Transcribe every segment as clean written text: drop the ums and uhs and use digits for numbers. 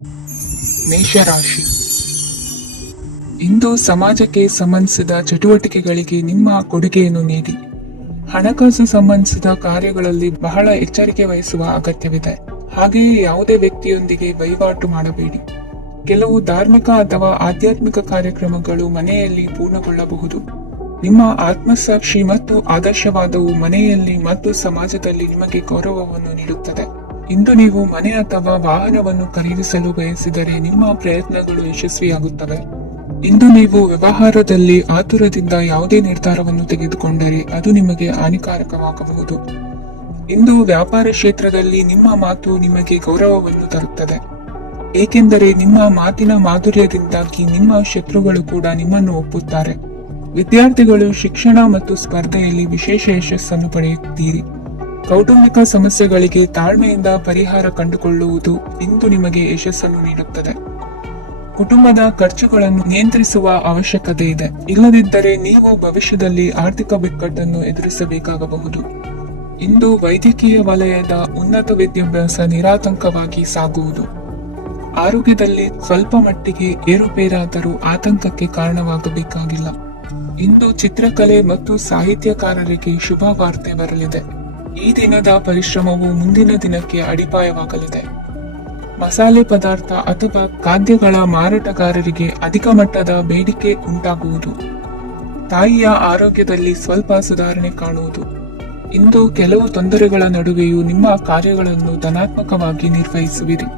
ಮೇಷರಾಶಿ. ಇಂದು ಸಮಾಜಕ್ಕೆ ಸಂಬಂಧಿಸಿದ ಚಟುವಟಿಕೆಗಳಿಗೆ ನಿಮ್ಮ ಕೊಡುಗೆಯನ್ನು ನೀಡಿ. ಹಣಕಾಸು ಸಂಬಂಧಿಸಿದ ಕಾರ್ಯಗಳಲ್ಲಿ ಬಹಳ ಎಚ್ಚರಿಕೆ ವಹಿಸುವ ಅಗತ್ಯವಿದೆ. ಹಾಗೆಯೇ ಯಾವುದೇ ವ್ಯಕ್ತಿಯೊಂದಿಗೆ ವಹಿವಾಟು ಮಾಡಬೇಡಿ. ಕೆಲವು ಧಾರ್ಮಿಕ ಅಥವಾ ಆಧ್ಯಾತ್ಮಿಕ ಕಾರ್ಯಕ್ರಮಗಳು ಮನೆಯಲ್ಲಿ ಪೂರ್ಣಗೊಳ್ಳಬಹುದು. ನಿಮ್ಮ ಆತ್ಮಸಾಕ್ಷಿ ಮತ್ತು ಆದರ್ಶವಾದವು ಮನೆಯಲ್ಲಿ ಮತ್ತು ಸಮಾಜದಲ್ಲಿ ನಿಮಗೆ ಗೌರವವನ್ನು ನೀಡುತ್ತದೆ. ಇಂದು ನೀವು ಮನೆ ಅಥವಾ ವಾಹನವನ್ನು ಖರೀದಿಸಲು ಬಯಸಿದರೆ ನಿಮ್ಮ ಪ್ರಯತ್ನಗಳು ಯಶಸ್ವಿಯಾಗುತ್ತವೆ. ಇಂದು ನೀವು ವ್ಯವಹಾರದಲ್ಲಿ ಆತುರದಿಂದ ಯಾವುದೇ ನಿರ್ಧಾರವನ್ನು ತೆಗೆದುಕೊಂಡರೆ ಅದು ನಿಮಗೆ ಹಾನಿಕಾರಕವಾಗಬಹುದು. ಇಂದು ವ್ಯಾಪಾರ ಕ್ಷೇತ್ರದಲ್ಲಿ ನಿಮ್ಮ ಮಾತು ನಿಮಗೆ ಗೌರವವನ್ನು ತರುತ್ತದೆ, ಏಕೆಂದರೆ ನಿಮ್ಮ ಮಾತಿನ ಮಾಧುರ್ಯದಿಂದಾಗಿ ನಿಮ್ಮ ಶತ್ರುಗಳು ಕೂಡ ನಿಮ್ಮನ್ನು ಒಪ್ಪುತ್ತಾರೆ. ವಿದ್ಯಾರ್ಥಿಗಳು ಶಿಕ್ಷಣ ಮತ್ತು ಸ್ಪರ್ಧೆಯಲ್ಲಿ ವಿಶೇಷ ಯಶಸ್ಸನ್ನು ಪಡೆಯುತ್ತೀರಿ. ಕೌಟುಂಬಿಕ ಸಮಸ್ಯೆಗಳಿಗೆ ತಾಳ್ಮೆಯಿಂದ ಪರಿಹಾರ ಕಂಡುಕೊಳ್ಳುವುದು ಇಂದು ನಿಮಗೆ ಯಶಸ್ಸನ್ನು ನೀಡುತ್ತದೆ. ಕುಟುಂಬದ ಖರ್ಚುಗಳನ್ನು ನಿಯಂತ್ರಿಸುವ ಅವಶ್ಯಕತೆ ಇದೆ, ಇಲ್ಲದಿದ್ದರೆ ನೀವು ಭವಿಷ್ಯದಲ್ಲಿ ಆರ್ಥಿಕ ಬಿಕ್ಕಟ್ಟನ್ನು ಎದುರಿಸಬೇಕಾಗಬಹುದು. ಇಂದು ವೈದ್ಯಕೀಯ ವಲಯದ ಉನ್ನತ ವಿದ್ಯಾಭ್ಯಾಸ ನಿರಾತಂಕವಾಗಿ ಸಾಗುವುದು. ಆರೋಗ್ಯದಲ್ಲಿ ಸ್ವಲ್ಪ ಮಟ್ಟಿಗೆ ಏರುಪೇರಾದರೂ ಆತಂಕಕ್ಕೆ ಕಾರಣವಾಗಬೇಕಾಗಿಲ್ಲ. ಇಂದು ಚಿತ್ರಕಲೆ ಮತ್ತು ಸಾಹಿತ್ಯಕಾರರಿಗೆ ಶುಭ ವಾರ್ತೆ ಬರಲಿದೆ. ಈ ದಿನದ ಪರಿಶ್ರಮವು ಮುಂದಿನ ದಿನಕ್ಕೆ ಅಡಿಪಾಯವಾಗಲಿದೆ. ಮಸಾಲೆ ಪದಾರ್ಥ ಅಥವಾ ಖಾದ್ಯಗಳ ಮಾರಾಟಗಾರರಿಗೆ ಅಧಿಕ ಮಟ್ಟದ ಬೇಡಿಕೆ ಉಂಟಾಗುವುದು. ತಾಯಿಯ ಆರೋಗ್ಯದಲ್ಲಿ ಸ್ವಲ್ಪ ಸುಧಾರಣೆ ಕಾಣುವುದು. ಇಂದು ಕೆಲವು ತೊಂದರೆಗಳ ನಡುವೆಯೂ ನಿಮ್ಮ ಕಾರ್ಯಗಳನ್ನು ಧನಾತ್ಮಕವಾಗಿ ನಿರ್ವಹಿಸುವಿರಿ.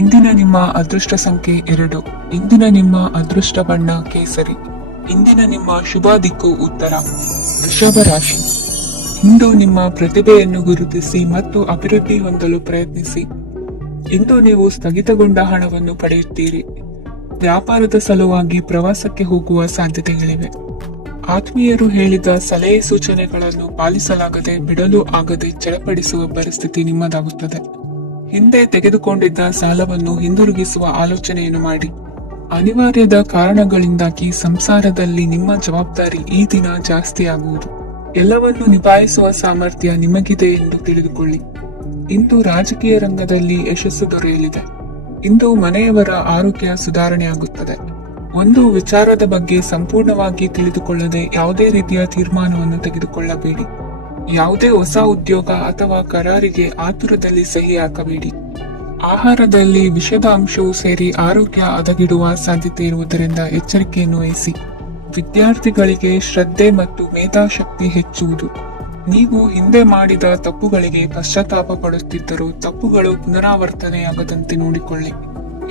ಇಂದಿನ ನಿಮ್ಮ ಅದೃಷ್ಟ ಸಂಖ್ಯೆ 2. ಇಂದಿನ ನಿಮ್ಮ ಅದೃಷ್ಟ ಬಣ್ಣ ಕೇಸರಿ. ಇಂದಿನ ನಿಮ್ಮ ಶುಭ ದಿಕ್ಕು ಉತ್ತರ. ವೃಷಭ ರಾಶಿ. ಇಂದು ನಿಮ್ಮ ಪ್ರತಿಭೆಯನ್ನು ಗುರುತಿಸಿ ಮತ್ತು ಅಭಿವೃದ್ಧಿ ಹೊಂದಲು ಪ್ರಯತ್ನಿಸಿ. ಇಂದು ನೀವು ಸ್ಥಗಿತಗೊಂಡ ಹಣವನ್ನು ಪಡೆಯುತ್ತೀರಿ. ವ್ಯಾಪಾರದ ಸಲುವಾಗಿ ಪ್ರವಾಸಕ್ಕೆ ಹೋಗುವ ಸಾಧ್ಯತೆಗಳಿವೆ. ಆತ್ಮೀಯರು ಹೇಳಿದ ಸಲಹೆ ಸೂಚನೆಗಳನ್ನು ಪಾಲಿಸಲಾಗದೆ ಬಿಡಲು ಆಗದೆ ಚಡಪಡಿಸುವ ಪರಿಸ್ಥಿತಿ ನಿಮ್ಮದಾಗುತ್ತದೆ. ಹಿಂದೆ ತೆಗೆದುಕೊಂಡಿದ್ದ ಸಾಲವನ್ನು ಹಿಂದಿರುಗಿಸುವ ಆಲೋಚನೆಯನ್ನು ಮಾಡಿ. ಅನಿವಾರ್ಯದ ಕಾರಣಗಳಿಂದಾಗಿ ಸಂಸಾರದಲ್ಲಿ ನಿಮ್ಮ ಜವಾಬ್ದಾರಿ ಈ ದಿನ ಜಾಸ್ತಿಯಾಗುವುದು. ಎಲ್ಲವನ್ನು ನಿಭಾಯಿಸುವ ಸಾಮರ್ಥ್ಯ ನಿಮಗಿದೆ ಎಂದು ತಿಳಿದುಕೊಳ್ಳಿ. ಇಂದು ರಾಜಕೀಯ ರಂಗದಲ್ಲಿ ಯಶಸ್ಸು ದೊರೆಯಲಿದೆ. ಇಂದು ಮನೆಯವರ ಆರೋಗ್ಯ ಸುಧಾರಣೆಯಾಗುತ್ತದೆ. ಒಂದು ವಿಚಾರದ ಬಗ್ಗೆ ಸಂಪೂರ್ಣವಾಗಿ ತಿಳಿದುಕೊಳ್ಳದೆ ಯಾವುದೇ ರೀತಿಯ ತೀರ್ಮಾನವನ್ನು ತೆಗೆದುಕೊಳ್ಳಬೇಡಿ. ಯಾವುದೇ ಹೊಸ ಉದ್ಯೋಗ ಅಥವಾ ಕರಾರಿಗೆ ಆತುರದಲ್ಲಿ ಸಹಿ ಹಾಕಬೇಡಿ. ಆಹಾರದಲ್ಲಿ ವಿಷದ ಅಂಶವು ಸೇರಿ ಆರೋಗ್ಯ ಹದಗೆಡುವ ಸಾಧ್ಯತೆ ಇರುವುದರಿಂದ ಎಚ್ಚರಿಕೆಯನ್ನು ವಹಿಸಿ. ವಿದ್ಯಾರ್ಥಿಗಳಿಗೆ ಶ್ರದ್ಧೆ ಮತ್ತು ಮೇಧಾಶಕ್ತಿ ಹೆಚ್ಚುವುದು. ನೀವು ಹಿಂದೆ ಮಾಡಿದ ತಪ್ಪುಗಳಿಗೆ ಪಶ್ಚಾತ್ತಾಪ ಪಡುತ್ತಿದ್ದರೂ ತಪ್ಪುಗಳು ಪುನರಾವರ್ತನೆಯಾಗದಂತೆ ನೋಡಿಕೊಳ್ಳಿ.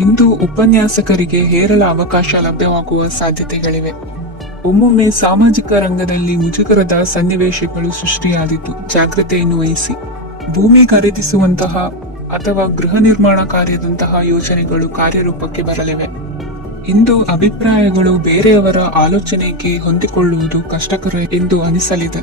ಇಂದು ಉಪನ್ಯಾಸಕರಿಗೆ ಹೇರಳ ಅವಕಾಶ ಲಭ್ಯವಾಗುವ ಸಾಧ್ಯತೆಗಳಿವೆ. ಒಮ್ಮೊಮ್ಮೆ ಸಾಮಾಜಿಕ ರಂಗದಲ್ಲಿ ಮುಜುಗರದ ಸನ್ನಿವೇಶಗಳು ಸೃಷ್ಟಿಯಾದಿದ್ದು ಜಾಗ್ರತೆಯನ್ನು ವಹಿಸಿ. ಭೂಮಿ ಖರೀದಿಸುವಂತಹ ಅಥವಾ ಗೃಹ ನಿರ್ಮಾಣ ಕಾರ್ಯದಂತಹ ಯೋಜನೆಗಳು ಕಾರ್ಯರೂಪಕ್ಕೆ ಬರಲಿವೆ. ಇಂದು ಅಭಿಪ್ರಾಯಗಳು ಬೇರೆಯವರ ಆಲೋಚನೆಗೆ ಹೊಂದಿಕೊಳ್ಳುವುದು ಕಷ್ಟಕರ ಎಂದು ಅನಿಸಲಿದೆ.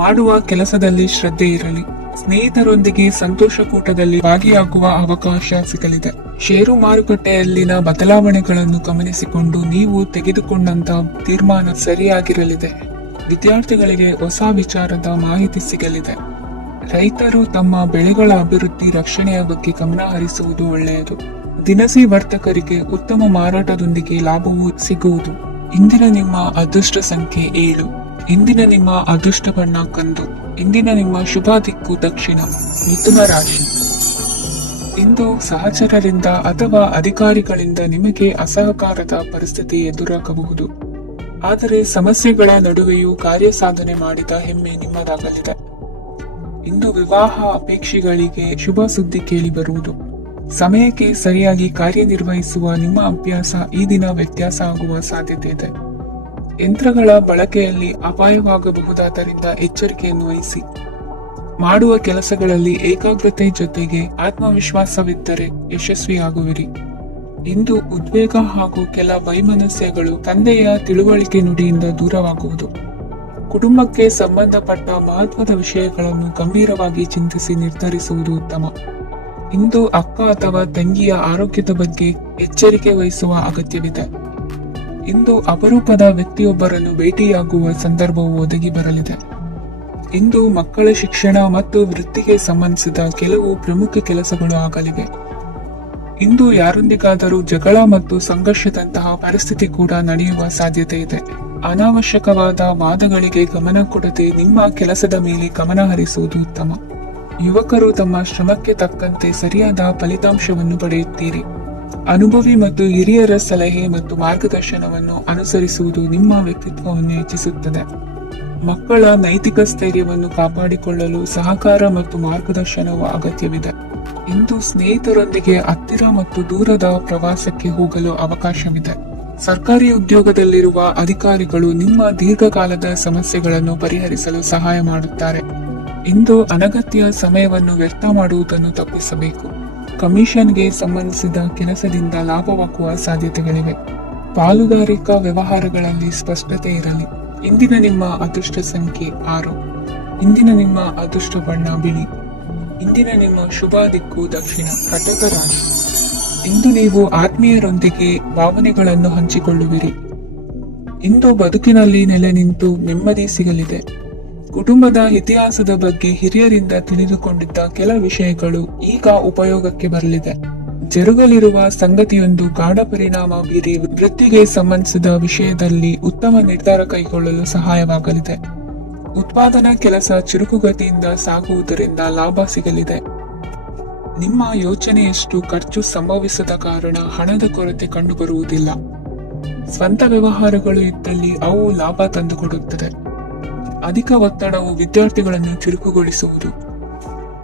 ಮಾಡುವ ಕೆಲಸದಲ್ಲಿ ಶ್ರದ್ಧೆ ಇರಲಿ. ಸ್ನೇಹಿತರೊಂದಿಗೆ ಸಂತೋಷಕೂಟದಲ್ಲಿ ಭಾಗಿಯಾಗುವ ಅವಕಾಶ ಸಿಗಲಿದೆ. ಷೇರು ಮಾರುಕಟ್ಟೆಯಲ್ಲಿನ ಬದಲಾವಣೆಗಳನ್ನು ಗಮನಿಸಿಕೊಂಡು ನೀವು ತೆಗೆದುಕೊಂಡಂತ ತೀರ್ಮಾನ ಸರಿಯಾಗಿರಲಿದೆ. ವಿದ್ಯಾರ್ಥಿಗಳಿಗೆ ಹೊಸ ವಿಚಾರದ ಮಾಹಿತಿ ಸಿಗಲಿದೆ. ರೈತರು ತಮ್ಮ ಬೆಳೆಗಳ ಅಭಿವೃದ್ಧಿ ರಕ್ಷಣೆಯ ಬಗ್ಗೆ ಗಮನ ಹರಿಸುವುದು ಒಳ್ಳೆಯದು. ದಿನಸಿ ವರ್ತಕರಿಗೆ ಉತ್ತಮ ಮಾರಾಟದೊಂದಿಗೆ ಲಾಭವೂ ಸಿಗುವುದು. ಇಂದಿನ ನಿಮ್ಮ ಅದೃಷ್ಟ ಸಂಖ್ಯೆ 7. ಇಂದಿನ ನಿಮ್ಮ ಅದೃಷ್ಟ ಬಣ್ಣ ಕಂದು. ಇಂದಿನ ನಿಮ್ಮ ಶುಭ ದಿಕ್ಕು ದಕ್ಷಿಣ. ಮಿಥುನ ರಾಶಿ. ಇಂದು ಸಹಚರರಿಂದ ಅಥವಾ ಅಧಿಕಾರಿಗಳಿಂದ ನಿಮಗೆ ಅಸಹಕಾರದ ಪರಿಸ್ಥಿತಿ ಎದುರಾಗಬಹುದು. ಆದರೆ ಸಮಸ್ಯೆಗಳ ನಡುವೆಯೂ ಕಾರ್ಯ ಸಾಧನೆ ಮಾಡಿದ ಹೆಮ್ಮೆ ನಿಮ್ಮದಾಗಲಿದೆ. ಇಂದು ವಿವಾಹ ಅಪೇಕ್ಷಿಗಳಿಗೆ ಶುಭ ಸುದ್ದಿ ಕೇಳಿ ಬರುವುದು. ಸಮಯಕ್ಕೆ ಸರಿಯಾಗಿ ಕಾರ್ಯನಿರ್ವಹಿಸುವ ನಿಮ್ಮ ಅಭ್ಯಾಸ ಈ ದಿನ ವ್ಯತ್ಯಾಸ ಆಗುವ ಸಾಧ್ಯತೆ ಇದೆ. ಯಂತ್ರಗಳ ಬಳಕೆಯಲ್ಲಿ ಅಪಾಯವಾಗಬಹುದಾದ್ದರಿಂದ ಎಚ್ಚರಿಕೆಯನ್ನು ವಹಿಸಿ. ಮಾಡುವ ಕೆಲಸಗಳಲ್ಲಿ ಏಕಾಗ್ರತೆ ಜೊತೆಗೆ ಆತ್ಮವಿಶ್ವಾಸವಿದ್ದರೆ ಯಶಸ್ವಿಯಾಗುವಿರಿ. ಇಂದು ಉದ್ವೇಗ ಹಾಗೂ ಕೆಲ ವೈಮನಸ್ಯಗಳು ತಂದೆಯ ತಿಳುವಳಿಕೆ ನುಡಿಯಿಂದ ದೂರವಾಗುವುದು. ಕುಟುಂಬಕ್ಕೆ ಸಂಬಂಧಪಟ್ಟ ಮಹತ್ವದ ವಿಷಯಗಳನ್ನು ಗಂಭೀರವಾಗಿ ಚಿಂತಿಸಿ ನಿರ್ಧರಿಸುವುದು ಉತ್ತಮ. ಇಂದು ಅಕ್ಕ ಅಥವಾ ತಂಗಿಯ ಆರೋಗ್ಯದ ಬಗ್ಗೆ ಎಚ್ಚರಿಕೆ ವಹಿಸುವ ಅಗತ್ಯವಿದೆ. ಇಂದು ಅಪರೂಪದ ವ್ಯಕ್ತಿಯೊಬ್ಬರನ್ನು ಭೇಟಿಯಾಗುವ ಸಂದರ್ಭವು ಒದಗಿ ಬರಲಿದೆ. ಇಂದು ಮಕ್ಕಳ ಶಿಕ್ಷಣ ಮತ್ತು ವೃತ್ತಿಗೆ ಸಂಬಂಧಿಸಿದ ಕೆಲವು ಪ್ರಮುಖ ಕೆಲಸಗಳು ಆಗಲಿವೆ. ಇಂದು ಯಾರೊಂದಿಗಾದರೂ ಜಗಳ ಮತ್ತು ಸಂಘರ್ಷದಂತಹ ಪರಿಸ್ಥಿತಿ ಕೂಡ ನಡೆಯುವ ಸಾಧ್ಯತೆ ಇದೆ. ಅನಾವಶ್ಯಕವಾದ ವಾದಗಳಿಗೆ ಗಮನ ಕೊಡದೆ ನಿಮ್ಮ ಕೆಲಸದ ಮೇಲೆ ಗಮನ ಹರಿಸುವುದು ಉತ್ತಮ. ಯುವಕರು ತಮ್ಮ ಶ್ರಮಕ್ಕೆ ತಕ್ಕಂತೆ ಸರಿಯಾದ ಫಲಿತಾಂಶವನ್ನು ಪಡೆಯುತ್ತೀರಿ. ಅನುಭವಿ ಮತ್ತು ಹಿರಿಯರ ಸಲಹೆ ಮತ್ತು ಮಾರ್ಗದರ್ಶನವನ್ನು ಅನುಸರಿಸುವುದು ನಿಮ್ಮ ವ್ಯಕ್ತಿತ್ವವನ್ನು ಹೆಚ್ಚಿಸುತ್ತದೆ. ಮಕ್ಕಳ ನೈತಿಕ ಸ್ಥೈರ್ಯವನ್ನು ಕಾಪಾಡಿಕೊಳ್ಳಲು ಸಹಕಾರ ಮತ್ತು ಮಾರ್ಗದರ್ಶನವು ಅಗತ್ಯವಿದೆ. ಇಂದು ಸ್ನೇಹಿತರೊಂದಿಗೆ ಹತ್ತಿರ ಮತ್ತು ದೂರದ ಪ್ರವಾಸಕ್ಕೆ ಹೋಗಲು ಅವಕಾಶವಿದೆ. ಸರ್ಕಾರಿ ಉದ್ಯೋಗದಲ್ಲಿರುವ ಅಧಿಕಾರಿಗಳು ನಿಮ್ಮ ದೀರ್ಘಕಾಲದ ಸಮಸ್ಯೆಗಳನ್ನು ಪರಿಹರಿಸಲು ಸಹಾಯ ಮಾಡುತ್ತಾರೆ. ಇಂದು ಅನಗತ್ಯ ಸಮಯವನ್ನು ವ್ಯರ್ಥ ಮಾಡುವುದನ್ನು ತಪ್ಪಿಸಬೇಕು. ಕಮಿಷನ್ಗೆ ಸಂಬಂಧಿಸಿದ ಕೆಲಸದಿಂದ ಲಾಭವಾಗುವ ಸಾಧ್ಯತೆಗಳಿವೆ. ಪಾಲುದಾರಿಕಾ ವ್ಯವಹಾರಗಳಲ್ಲಿ ಸ್ಪಷ್ಟತೆ ಇರಲಿ. ಇಂದಿನ ನಿಮ್ಮ ಅದೃಷ್ಟ ಸಂಖ್ಯೆ 6. ಇಂದಿನ ನಿಮ್ಮ ಅದೃಷ್ಟ ಬಣ್ಣ ಬಿಳಿ. ಇಂದಿನ ನಿಮ್ಮ ಶುಭ ದಿಕ್ಕು ದಕ್ಷಿಣ, ಕಟಕ ರಾಶಿ. ಇಂದು ನೀವು ಆತ್ಮೀಯರೊಂದಿಗೆ ಭಾವನೆಗಳನ್ನು ಹಂಚಿಕೊಳ್ಳುವಿರಿ. ಇಂದು ಬದುಕಿನಲ್ಲಿ ನೆಲೆ ನಿಂತು ನೆಮ್ಮದಿ ಸಿಗಲಿದೆ. ಕುಟುಂಬದ ಇತಿಹಾಸದ ಬಗ್ಗೆ ಹಿರಿಯರಿಂದ ತಿಳಿದುಕೊಂಡಿದ್ದ ಕೆಲ ವಿಷಯಗಳು ಈಗ ಉಪಯೋಗಕ್ಕೆ ಬರಲಿದೆ. ಜರುಗಲಿರುವ ಸಂಗತಿಯೊಂದು ಗಾಢ ಪರಿಣಾಮ ಬೀರಿ ವೃತ್ತಿಗೆ ಸಂಬಂಧಿಸಿದ ವಿಷಯದಲ್ಲಿ ಉತ್ತಮ ನಿರ್ಧಾರ ಕೈಗೊಳ್ಳಲು ಸಹಾಯವಾಗಲಿದೆ. ಉತ್ಪಾದನಾ ಕೆಲಸ ಚುರುಕುಗತಿಯಿಂದ ಸಾಗುವುದರಿಂದ ಲಾಭ ಸಿಗಲಿದೆ. ನಿಮ್ಮ ಯೋಚನೆಯಷ್ಟು ಖರ್ಚು ಸಂಭವಿಸದ ಕಾರಣ ಹಣದ ಕೊರತೆ ಕಂಡುಬರುವುದಿಲ್ಲ. ಸ್ವಂತ ವ್ಯವಹಾರಗಳು ಇದ್ದಲ್ಲಿ ಅವು ಲಾಭ ತಂದುಕೊಡುತ್ತದೆ. ಅಧಿಕ ಒತ್ತಡವು ವಿದ್ಯಾರ್ಥಿಗಳನ್ನು ಚುರುಕುಗೊಳಿಸುವುದು.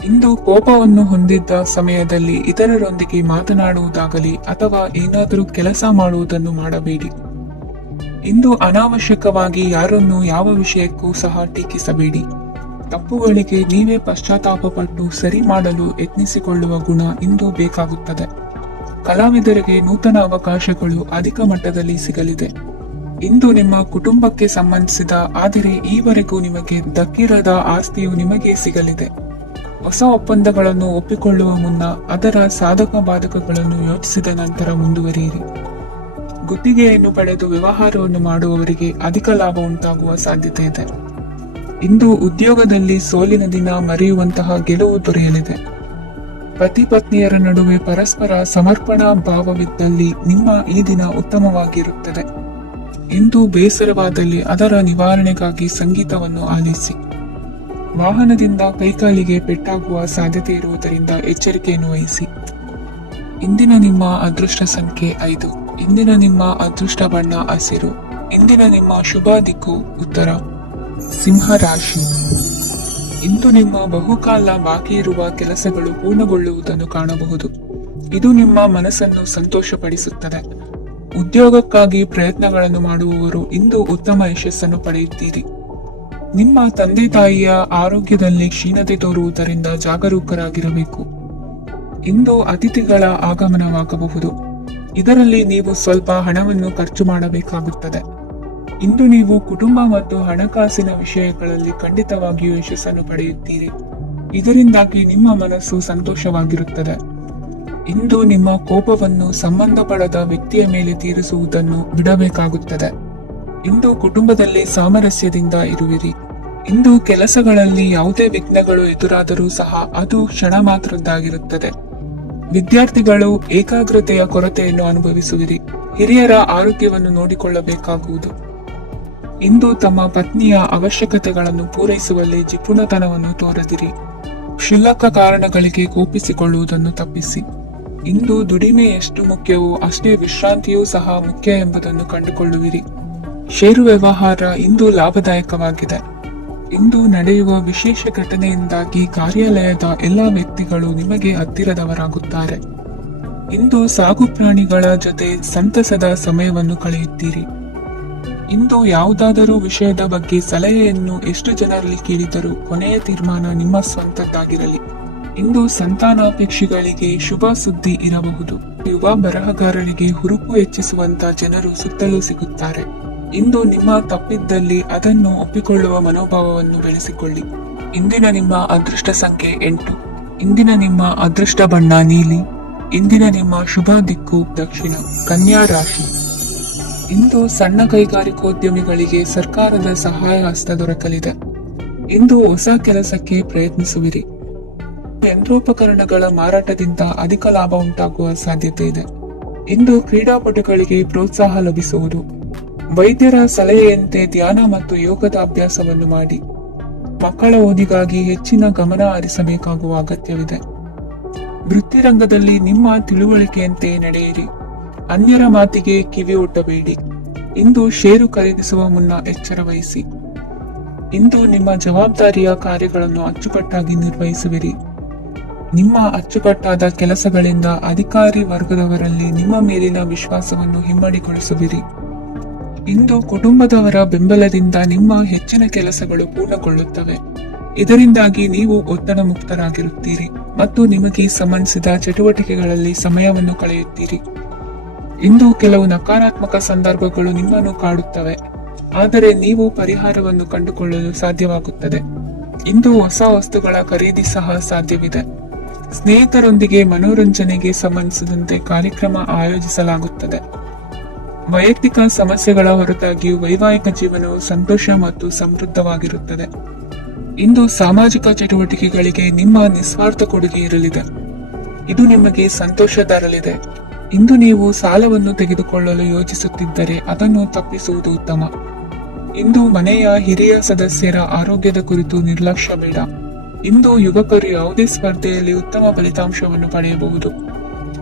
ಇಂದು ಕೋಪವನ್ನು ಹೊಂದಿದ್ದ ಸಮಯದಲ್ಲಿ ಇತರರೊಂದಿಗೆ ಮಾತನಾಡುವುದಾಗಲಿ ಅಥವಾ ಏನಾದರೂ ಕೆಲಸ ಮಾಡುವುದನ್ನು ಮಾಡಬೇಡಿ. ಇಂದು ಅನಾವಶ್ಯಕವಾಗಿ ಯಾರನ್ನು ಯಾವ ವಿಷಯಕ್ಕೂ ಸಹ ಟೀಕಿಸಬೇಡಿ. ತಪ್ಪುಗಳಿಗೆ ನೀವೇ ಪಶ್ಚಾತ್ತಾಪಪಟ್ಟು ಸರಿ ಮಾಡಲು ಯತ್ನಿಸಿಕೊಳ್ಳುವ ಗುಣ ಇಂದು ಬೇಕಾಗುತ್ತದೆ. ಕಲಾವಿದರಿಗೆ ನೂತನ ಅವಕಾಶಗಳು ಅಧಿಕ ಮಟ್ಟದಲ್ಲಿ ಸಿಗಲಿದೆ. ಇಂದು ನಿಮ್ಮ ಕುಟುಂಬಕ್ಕೆ ಸಂಬಂಧಿಸಿದ ಆದರೆ ಈವರೆಗೂ ನಿಮಗೆ ದಕ್ಕಿರದ ಆಸ್ತಿಯು ನಿಮಗೆ ಸಿಗಲಿದೆ. ಹೊಸ ಒಪ್ಪಂದಗಳನ್ನು ಒಪ್ಪಿಕೊಳ್ಳುವ ಮುನ್ನ ಅದರ ಸಾಧಕ ಬಾಧಕಗಳನ್ನು ಯೋಚಿಸಿದ ನಂತರ ಮುಂದುವರಿಯಿರಿ. ಗುತ್ತಿಗೆಯನ್ನು ಪಡೆದು ವ್ಯವಹಾರವನ್ನು ಮಾಡುವವರಿಗೆ ಅಧಿಕ ಲಾಭ ಉಂಟಾಗುವ ಸಾಧ್ಯತೆ ಇದೆ. ಇಂದು ಉದ್ಯೋಗದಲ್ಲಿ ಸೋಲಿನ ದಿನ ಮರೆಯುವಂತಹ ಗೆಲುವು ದೊರೆಯಲಿದೆ. ಪತಿ ಪತ್ನಿಯರ ನಡುವೆ ಪರಸ್ಪರ ಸಮರ್ಪಣಾ ಭಾವವಿದ್ದಲ್ಲಿ ನಿಮ್ಮ ಈ ದಿನ ಉತ್ತಮವಾಗಿರುತ್ತದೆ. ಇಂದು ಬೇಸರವಾದಲ್ಲಿ ಅದರ ನಿವಾರಣೆಗಾಗಿ ಸಂಗೀತವನ್ನು ಆಲಿಸಿ. ವಾಹನದಿಂದ ಕೈಕಾಲಿಗೆ ಪೆಟ್ಟಾಗುವ ಸಾಧ್ಯತೆ ಇರುವುದರಿಂದ ಎಚ್ಚರಿಕೆಯನ್ನು ವಹಿಸಿ. ಇಂದಿನ ನಿಮ್ಮ ಅದೃಷ್ಟ ಸಂಖ್ಯೆ 5. ಇಂದಿನ ನಿಮ್ಮ ಅದೃಷ್ಟ ಬಣ್ಣ ಹಸಿರು. ಇಂದಿನ ನಿಮ್ಮ ಶುಭ ದಿಕ್ಕು ಉತ್ತರ, ಸಿಂಹ ರಾಶಿ. ಇಂದು ನಿಮ್ಮ ಬಹುಕಾಲ ಬಾಕಿ ಇರುವ ಕೆಲಸಗಳು ಪೂರ್ಣಗೊಳ್ಳುವುದನ್ನು ಕಾಣಬಹುದು. ಇದು ನಿಮ್ಮ ಮನಸ್ಸನ್ನು ಸಂತೋಷಪಡಿಸುತ್ತದೆ. ಉದ್ಯೋಗಕ್ಕಾಗಿ ಪ್ರಯತ್ನಗಳನ್ನು ಮಾಡುವವರು ಇಂದು ಉತ್ತಮ ಯಶಸ್ಸನ್ನು ಪಡೆಯುತ್ತೀರಿ. ನಿಮ್ಮ ತಂದೆ ತಾಯಿಯ ಆರೋಗ್ಯದಲ್ಲಿ ಕ್ಷೀಣತೆ ತೋರುವುದರಿಂದ ಜಾಗರೂಕರಾಗಿರಬೇಕು. ಇಂದು ಅತಿಥಿಗಳ ಆಗಮನವಾಗಬಹುದು. ಇದರಲ್ಲಿ ನೀವು ಸ್ವಲ್ಪ ಹಣವನ್ನು ಖರ್ಚು ಮಾಡಬೇಕಾಗುತ್ತದೆ. ಇಂದು ನೀವು ಕುಟುಂಬ ಮತ್ತು ಹಣಕಾಸಿನ ವಿಷಯಗಳಲ್ಲಿ ಖಂಡಿತವಾಗಿಯೂ ಯಶಸ್ಸನ್ನು ಪಡೆಯುತ್ತೀರಿ. ಇದರಿಂದಾಗಿ ನಿಮ್ಮ ಮನಸ್ಸು ಸಂತೋಷವಾಗಿರುತ್ತದೆ. ಇಂದು ನಿಮ್ಮ ಕೋಪವನ್ನು ಸಂಬಂಧಪಡದ ವ್ಯಕ್ತಿಯ ಮೇಲೆ ತೀರಿಸುವುದನ್ನು ಬಿಡಬೇಕಾಗುತ್ತದೆ. ಇಂದು ಕುಟುಂಬದಲ್ಲಿ ಸಾಮರಸ್ಯದಿಂದ ಇರುವಿರಿ. ಇಂದು ಕೆಲಸಗಳಲ್ಲಿ ಯಾವುದೇ ವಿಘ್ನಗಳು ಎದುರಾದರೂ ಸಹ ಅದು ಕ್ಷಣ ಮಾತ್ರದ್ದಾಗಿರುತ್ತದೆ. ವಿದ್ಯಾರ್ಥಿಗಳು ಏಕಾಗ್ರತೆಯ ಕೊರತೆಯನ್ನು ಅನುಭವಿಸುವಿರಿ. ಹಿರಿಯರ ಆರೋಗ್ಯವನ್ನು ನೋಡಿಕೊಳ್ಳಬೇಕಾಗುವುದು. ಇಂದು ತಮ್ಮ ಪತ್ನಿಯ ಅವಶ್ಯಕತೆಗಳನ್ನು ಪೂರೈಸುವಲ್ಲಿ ಜಿಪುಣತನವನ್ನು ತೋರದಿರಿ. ಕ್ಷುಲ್ಲಕ ಕಾರಣಗಳಿಗೆ ಕೋಪಿಸಿಕೊಳ್ಳುವುದನ್ನು ತಪ್ಪಿಸಿ. ಇಂದು ದುಡಿಮೆ ಎಷ್ಟು ಮುಖ್ಯವೋ ಅಷ್ಟೇ ವಿಶ್ರಾಂತಿಯೂ ಸಹ ಮುಖ್ಯ ಎಂಬುದನ್ನು ಕಂಡುಕೊಳ್ಳುವಿರಿ. ಷೇರು ವ್ಯವಹಾರ ಇಂದು ಲಾಭದಾಯಕವಾಗಿದೆ. ಇಂದು ನಡೆಯುವ ವಿಶೇಷ ಘಟನೆಯಿಂದಾಗಿ ಕಾರ್ಯಾಲಯದ ಎಲ್ಲಾ ವ್ಯಕ್ತಿಗಳು ನಿಮಗೆ ಹತ್ತಿರದವರಾಗುತ್ತಾರೆ. ಇಂದು ಸಾಕು ಪ್ರಾಣಿಗಳ ಜೊತೆ ಸಂತಸದ ಸಮಯವನ್ನು ಕಳೆಯುತ್ತೀರಿ. ಇಂದು ಯಾವುದಾದರೂ ವಿಷಯದ ಬಗ್ಗೆ ಸಲಹೆಯನ್ನು ಎಷ್ಟು ಜನರಲ್ಲಿ ಕೇಳಿದರೂ ಕೊನೆಯ ತೀರ್ಮಾನ ನಿಮ್ಮ ಸ್ವಂತದ್ದಾಗಿರಲಿ. ಇಂದು ಸಂತಾನಾಪೇಕ್ಷಿಗಳಿಗೆ ಶುಭ ಸುದ್ದಿ ಇರಬಹುದು. ಯುವ ಬರಹಗಾರರಿಗೆ ಹುರುಪು ಹೆಚ್ಚಿಸುವಂತ ಜನರು ಸುತ್ತಲೂ ಸಿಗುತ್ತಾರೆ. ಇಂದು ನಿಮ್ಮ ತಪ್ಪಿದ್ದಲ್ಲಿ ಅದನ್ನು ಒಪ್ಪಿಕೊಳ್ಳುವ ಮನೋಭಾವವನ್ನು ಬೆಳೆಸಿಕೊಳ್ಳಿ. ಇಂದಿನ ನಿಮ್ಮ ಅದೃಷ್ಟ ಸಂಖ್ಯೆ 8. ಇಂದಿನ ನಿಮ್ಮ ಅದೃಷ್ಟ ಬಣ್ಣ ನೀಲಿ. ಇಂದಿನ ನಿಮ್ಮ ಶುಭ ದಿಕ್ಕು ದಕ್ಷಿಣ, ಕನ್ಯಾ ರಾಶಿ. ಇಂದು ಸಣ್ಣ ಕೈಗಾರಿಕೋದ್ಯಮಿಗಳಿಗೆ ಸರ್ಕಾರದ ಸಹಾಯ ಹಸ್ತ ದೊರಕಲಿದೆ. ಇಂದು ಹೊಸ ಕೆಲಸಕ್ಕೆ ಪ್ರಯತ್ನಿಸುವಿರಿ. ಯಂತ್ರೋಪಕರಣಗಳ ಮಾರಾಟದಿಂದ ಅಧಿಕ ಲಾಭ ಉಂಟಾಗುವ ಸಾಧ್ಯತೆ ಇದೆ. ಇಂದು ಕ್ರೀಡಾಪಟುಗಳಿಗೆ ಪ್ರೋತ್ಸಾಹ ಲಭಿಸುವುದು. ವೈದ್ಯರ ಸಲಹೆಯಂತೆ ಧ್ಯಾನ ಮತ್ತು ಯೋಗದ ಅಭ್ಯಾಸವನ್ನು ಮಾಡಿ. ಮಕ್ಕಳ ಓದಿಗಾಗಿ ಹೆಚ್ಚಿನ ಗಮನ ಹರಿಸಬೇಕಾಗುವ ಅಗತ್ಯವಿದೆ. ವೃತ್ತಿರಂಗದಲ್ಲಿ ನಿಮ್ಮ ತಿಳುವಳಿಕೆಯಂತೆ ನಡೆಯಿರಿ. ಅನ್ಯರ ಮಾತಿಗೆ ಕಿವಿ ಒಡ್ಡಬೇಡಿ. ಇಂದು ಷೇರು ಖರೀದಿಸುವ ಮುನ್ನ ಎಚ್ಚರ ವಹಿಸಿ. ಇಂದು ನಿಮ್ಮ ಜವಾಬ್ದಾರಿಯ ಕಾರ್ಯಗಳನ್ನು ಅಚ್ಚುಕಟ್ಟಾಗಿ ನಿರ್ವಹಿಸುವಿರಿ. ನಿಮ್ಮ ಅಚ್ಚುಕಟ್ಟಾದ ಕೆಲಸಗಳಿಂದ ಅಧಿಕಾರಿ ವರ್ಗದವರಲ್ಲಿ ನಿಮ್ಮ ಮೇಲಿನ ವಿಶ್ವಾಸವನ್ನು ಹಿಮ್ಮಡಿಗೊಳಿಸುವಿರಿ. ಇಂದು ಕುಟುಂಬದವರ ಬೆಂಬಲದಿಂದ ನಿಮ್ಮ ಹೆಚ್ಚಿನ ಕೆಲಸಗಳು ಪೂರ್ಣಗೊಳ್ಳುತ್ತವೆ. ಇದರಿಂದಾಗಿ ನೀವು ಒತ್ತಡ ಮುಕ್ತರಾಗಿರುತ್ತೀರಿ ಮತ್ತು ನಿಮಗೆ ಸಂಬಂಧಿಸಿದ ಚಟುವಟಿಕೆಗಳಲ್ಲಿ ಸಮಯವನ್ನು ಕಳೆಯುತ್ತೀರಿ. ಇಂದು ಕೆಲವು ನಕಾರಾತ್ಮಕ ಸಂದರ್ಭಗಳು ನಿಮ್ಮನ್ನು ಕಾಡುತ್ತವೆ, ಆದರೆ ನೀವು ಪರಿಹಾರವನ್ನು ಕಂಡುಕೊಳ್ಳಲು ಸಾಧ್ಯವಾಗುತ್ತದೆ. ಇಂದು ಹೊಸ ವಸ್ತುಗಳ ಖರೀದಿ ಸಹ ಸಾಧ್ಯವಿದೆ. ಸ್ನೇಹಿತರೊಂದಿಗೆ ಮನೋರಂಜನೆಗೆ ಸಂಬಂಧಿಸಿದಂತೆ ಕಾರ್ಯಕ್ರಮ ಆಯೋಜಿಸಲಾಗುತ್ತದೆ. ವೈಯಕ್ತಿಕ ಸಮಸ್ಯೆಗಳ ಹೊರತಾಗಿಯೂ ವೈವಾಹಿಕ ಜೀವನವು ಸಂತೋಷ ಮತ್ತು ಸಮೃದ್ಧವಾಗಿರುತ್ತದೆ. ಇಂದು ಸಾಮಾಜಿಕ ಚಟುವಟಿಕೆಗಳಿಗೆ ನಿಮ್ಮ ನಿಸ್ವಾರ್ಥ ಕೊಡುಗೆ ಇರಲಿದೆ. ಇದು ನಿಮಗೆ ಸಂತೋಷ ತರಲಿದೆ. ಇಂದು ನೀವು ಸಾಲವನ್ನು ತೆಗೆದುಕೊಳ್ಳಲು ಯೋಚಿಸುತ್ತಿದ್ದರೆ ಅದನ್ನು ತಪ್ಪಿಸುವುದು ಉತ್ತಮ. ಇಂದು ಮನೆಯ ಹಿರಿಯ ಸದಸ್ಯರ ಆರೋಗ್ಯದ ಕುರಿತು ನಿರ್ಲಕ್ಷ್ಯ ಬೇಡ. ಇಂದು ಯುವಕರು ಯಾವುದೇ ಸ್ಪರ್ಧೆಯಲ್ಲಿ ಉತ್ತಮ ಫಲಿತಾಂಶವನ್ನು ಪಡೆಯಬಹುದು.